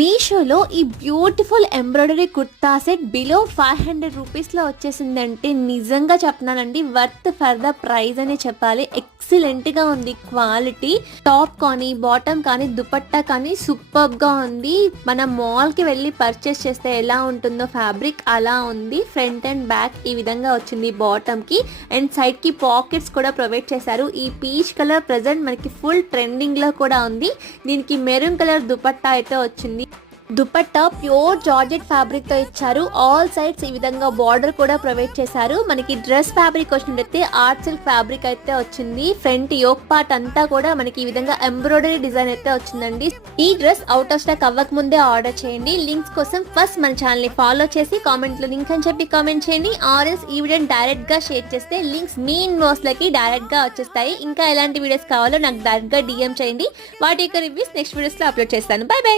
మీషోలో ఈ beautiful embroidery kurta set below 500 రూపీస్లో వచ్చేసిందంటే నిజంగా చెప్తున్నానండి, వర్త్ ఫర్ ద ప్రైజ్ అని చెప్పాలి. ఎక్సలెంట్గా ఉంది క్వాలిటీ. టాప్ కానీ బాటమ్ కానీ దుపట్టా కానీ సూపర్గా ఉంది. మనం మాల్కి వెళ్ళి పర్చేస్ చేస్తే ఎలా ఉంటుందో ఫ్యాబ్రిక్ అలా ఉంది. ఫ్రంట్ అండ్ బ్యాక్ ఈ విధంగా వచ్చింది బాటమ్కి, అండ్ సైడ్కి పాకెట్స్ కూడా ప్రొవైడ్ చేశారు. ఈ పీచ్ కలర్ ప్రజెంట్ మనకి ఫుల్ ట్రెండింగ్లో కూడా ఉంది. దీనికి మెరూన్ కలర్ దుపట్టా అయితే వచ్చింది. దుపట్టా ప్యూర్ జార్జెట్ ఫ్యాబ్రిక్ తో ఇచ్చారు. ఆల్ సైడ్స్ ఈ విధంగా బార్డర్ కూడా ప్రొవైడ్ చేశారు. మనకి డ్రెస్ ఫ్యాబ్రిక్ వచ్చినట్టయితే ఆర్ట్ సిల్క్ ఫ్యాబ్రిక్ అయితే వచ్చింది. ఫ్రంట్ యోక్ పార్ట్ అంతా కూడా మనకి ఈ విధంగా ఎంబ్రాయిడరీ డిజైన్ అయితే వచ్చిందండి. ఈ డ్రెస్ అవుట్ ఆఫ్ స్టాక్ అవ్వక ముందే ఆర్డర్ చేయండి. లింక్స్ కోసం ఫస్ట్ మన ఛానల్ ని ఫాలో చేసి కామెంట్ లో లింక్ అని చెప్పి కామెంట్ చేయండి. ఆర్ఎల్స్ ఈ వీడియోని డైరెక్ట్ గా షేర్ చేస్తే లింక్స్ మీ ఇన్బాక్స్ లకి డైరెక్ట్ గా వచ్చేస్తాయి. ఇంకా ఎలాంటి వీడియోస్ కావాలో నాకు డైరెక్ట్ గా డిఎం చేయండి. వాటి యొక్క రివ్యూస్ నెక్స్ట్ వీడియోస్ లో అప్లోడ్ చేస్తాను. By by.